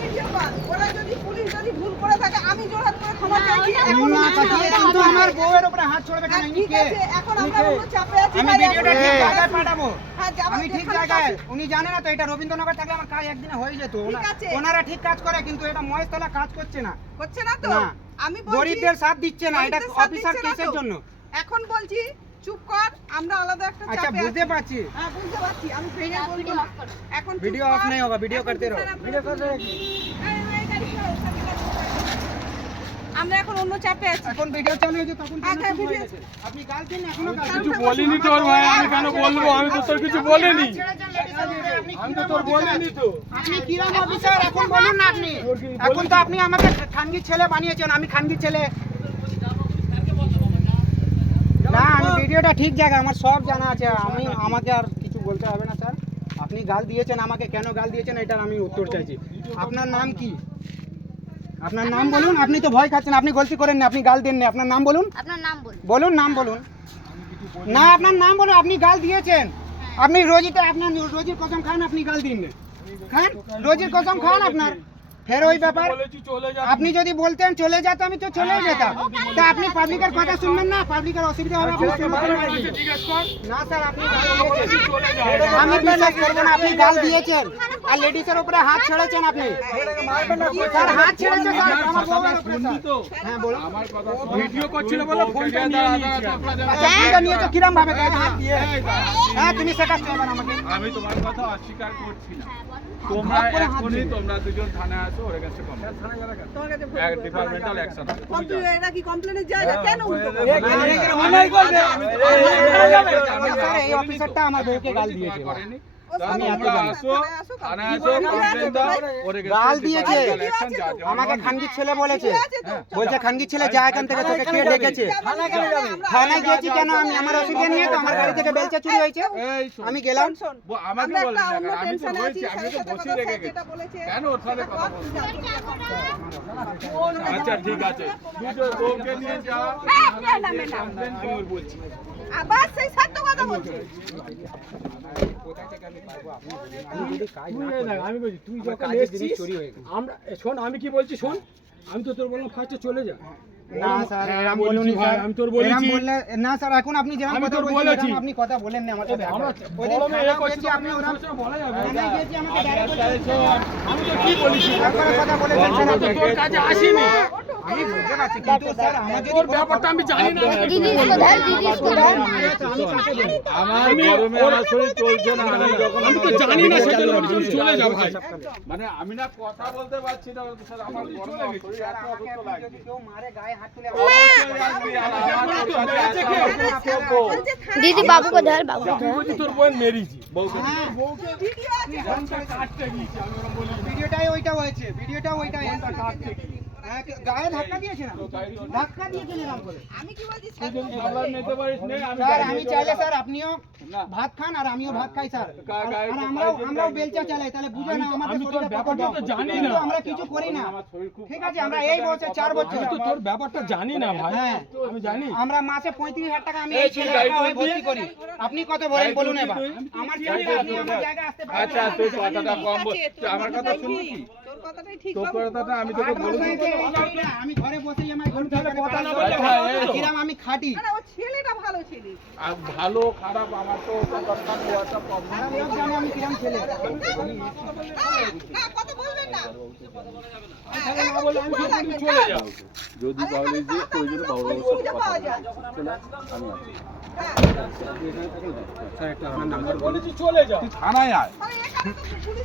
Video কর। ওরা যদি পুলিশ যদি ভুল করে থাকে আমি জোরহাত করে ক্ষমা চাইছি। এখন না কিন্তু আমার বউয়ের উপরে হাত ছড়বে কেন? ঠিক আছে, এখন আমরা অন্য চাপে আছি। আমি ভাই, ভিডিওটা এখন ঠিক আমরা- জায়গায় পাঠাবো। হ্যাঁ, যাবো, আমি ঠিক যেখানে জায়গায়, পাচ্ছি। উনি জানে না তো এটা রবীন্দ্রনগর থাকলে আমার কাজ একদিনে হয়ে যেত। ঠিক আছে। ওনারা ঠিক কাজ করে কিন্তু এটা মহেশতলা কাজ করছে না। হচ্ছে না তো? না। আমি বলছি গরিবদের সাথ দিচ্ছে না, এটা গরিবদের সাথ অফিসার দিচ্ছে না কেসের তো? জন্য। এখন বলছি চুপ কর, আমরা আলাদা একটা আচ্ছা চাপে বুঝতে আছি। পারছি। হ্যাঁ, বুঝতে পারছি। আমি ভেঙে বলবো না। এখন চুপ वीडियो কর। ऑफ नहीं होगा, वीडियो এখন करते रहो। স্যার আপনারা আমরা এখন অন্য চাপে আছি। এখন ভিডিও চালু হয়েছে তখন হ্যাঁ, কেন চুপ ভিডিও হয়ে গেছে? আপনি গাল দিন না, এখনো গাল কিছু দিন। বলিনি তোর ভাই, আমি কেন বলবো? আমি তো তোর কিছু বলিনি। আমি তো তোর বলিনি তো। আপনি কিরম অফিসার এখন বলুন না আপনি। এখন তো আপনি আমাকে খানগি ছেলে বানিয়েছেন, আমি খানগি ছেলে না। আমি ভিডিওটা ঠিক জায়গায়, আমার সব জানা আছে। আমাকে আর কিছু বলতে হবে না স্যার। আপনি গাল দিয়েছেন আমাকে, কেন গাল দিয়েছেন এটার আমি উত্তর চাইছি। আপনার নাম কি? আপনার নাম বলুন। আপনি তো ভয় খাচ্ছেন, আপনি গলতি করেন না, আপনি গাল দেন না। আপনার নাম বলুন। আপনার নাম বলুন। বলুন নাম বলুন। না আপনার নাম বলুন। আপনি গাল দিয়েছেন, আপনি রোজিতে আপনার রোজির কসম খান, আপনি গাল দিন না। খান রোজির কসম খান আপনার, ফের ওই ব্যাপার। বলেছি চলে যা। আপনি যদি বলতেন চলে যেত আমি তো চলেই যেতাম। তা আপনি পাবলিকের কথা শুনবেন না, পাবলিকের অসুবিধা হবে আপনি শোনাতে পারবেন না। জিজ্ঞেস কর। না স্যার আপনি গাল দিয়েছেন, চলে যা। আমি বিশ্বাস করব না। আপনি গাল দিয়েছেন আর লেডিসের উপরে হাত ছেড়েছেন আপনি। স্যার হাত ছেড়েছে স্যার আমার বউয়ের উপরে স্যার। হ্যাঁ বলুন। আমার কথা ভিডিও করছিল বলে ফোনটা নিয়ে নিয়েছি। আচ্ছা ফোনটা নিয়েছো কিরম ভাবে গায়ে হাত দিয়ে? হ্যাঁ তুমি শেখাচ্ছো এবার আমাকে। আমি তোমার কথা অস্বীকার করছি না। তোমরা এখনই তোমরা দুজন থানায় আসো, ওর কাছে কমপ্লেন। তোমার কাছে এক ডিপার্টমেন্টাল অ্যাকশন হবে। এটা কি কমপ্লেনের জায়গা? কেন উল্টো স্যার এই অফিসারটা আমার বউকে গাল দিয়েছে। আমি এত আসো থানায় আসো, কমপ্লেন দাও, ওর কাছে গাল দিয়েছে। অ্যাকশন যা যা। আমাকে খানগির ছেলে বলেছে, বলছে খানগির ছেলে যা এখান থেকে, তোকে কে ডেকেছে? থানায় গিয়েছি কেন? আমি আমার অসুবিধা নিয়ে তো আমার গাড়ি থেকে বেলচা চুরি হয়েছে, এই শোন, আমি গেলাম। আমাকে বলবি না কেন? আমি তো বলছি, আমি তো বসে রেখে গেছি। কেন ওর সাথে কথা বলছি? আচ্ছা ঠিক আছে, দুটো বউকে নিয়ে যা, কমপ্লেন আমি বলছি। আবার সেই সত্য কথা বলছে। আমি বলছি তুই আমার যখন কাজের জিনিস এসছিস চুরি হয়ে গেছে। আমরা শোন, আমি কি বলছি শোন, আমি তো তোর বললাম ফার্স্টে চলে যা। না স্যার হ্যাঁ, এরকম বলেছি বলুন ভাই, স্যার। আমি তোর বলেছি। এরকম বললে না স্যার, এখন আপনি যেরকম আমি কথা তোর বলছেন বলেছি। এরকম আপনি কথা বলেন না আমার সাথে। আমরা ওইদিন বড় মেয়ে থানায় করছি গেছি, তো আপনি আপনি ওরা ওরা বলা যাবে। থানায় গেছি, আমাকে direct বলছেন, আমি তো কি বলেছি? একবার কথা বলেছেন স্যার আমি তো আপনি। তোর কাছে আসিনি। আমি বুঝতে পারছি কিন্তু স্যার আমার যদি তোর ব্যাপারটা আমি জানি না। দিদিস কোথায়? দিদিস কোথায়? আমি কাকে দেবো? আমার গরমে আমার শরীর চলছে না, আমি তো জানি না সেটা বলছি, তুমি চলে যা ভাই। মানে আমি না কথা বলতে পারছি না স্যার, আমার গরমে আমার শরীর এত আমাকে অসুস্থ এখন লাগছে। যদি কেউ মারে গায়ে হাত তুলে দিদি বাবু কোথায়? বাবু কোথায়? তোর বোন মেরিছি। হ্যাঁ, ভিডিও আছে। কাটতে গিয়েছি আমি ওরকম বলি। ভিডিওটাই ওইটা হয়েছে, ভিডিওটাই ওইটা হ্যাঁ, গায়ে ধাক্কা দিয়েছে না, ধাক্কা দিয়েছে এরকম করে। আমি কি বলছি? সামলান নিতে পারিস নে, আমি স্যার গাড়ি আমি নিয়ে চাইলে চলে স্যার আপনিও না। ভাত খান আর আমিও ভাত খাই স্যার। গাড়ি আর তো আমরাও বেলচা চালাই, তাহলে বুঝে না আমাদের আমি তোর শরীরে ব্যাপারটা কত তো জানি কিন্তু না। আমরা কিছু করি না। আমার শরীর খুব ঠিক আছে, আমরা এই বছর 4 বছর আমি তো তোর ব্যাপারটা জানি না ভাই। হ্যাঁ। আমি জানি। আমরা মাসে 35,000 টাকা আমি এই এই তুই ছেলে গাড়ি হয়ে তুই ভর্তি করি। আপনি কত বলেন গাড়ি বলুন তুই এবার। তুই। আমার গাড়ি ছেলে, আপনি তুই আমার তুই। জায়গায় আসতে আচ্ছা পারবেন তুই না। কথাটা কম বল, তুই আমার কথা শুনবি কি? তোর কথাটাই ঠিক তোর বাবু। কথাটা আমি তোকে 8 মাস বলেছি। হয়েছে এইটা, আমি ঘরে বসেই আমার ঘর তাহলে কথা না বললে আচ্ছা, ভালো হতো। কিরাম আমি খাটি। আরে ও ছেলেটা ভালো ছেলে। আর ভালো খারাপ আমার তো ওটা দরকার নেই, ওটা প্রবলেম। সারা লোক জানে আমি কিরাম ছেলে। না কথা বলবেন না। তাহলে না বললে আমি সত্যি চলে যাও। যদি তাহলে যে প্রয়োজনে বাবা সুবিধা পাওয়া যায়। আমি আছি। হ্যাঁ। স্যার একটা আমার নাম্বার বলেছি চলে যাও। তুই থানায় আয়। মানে এখানে তো পুলিশ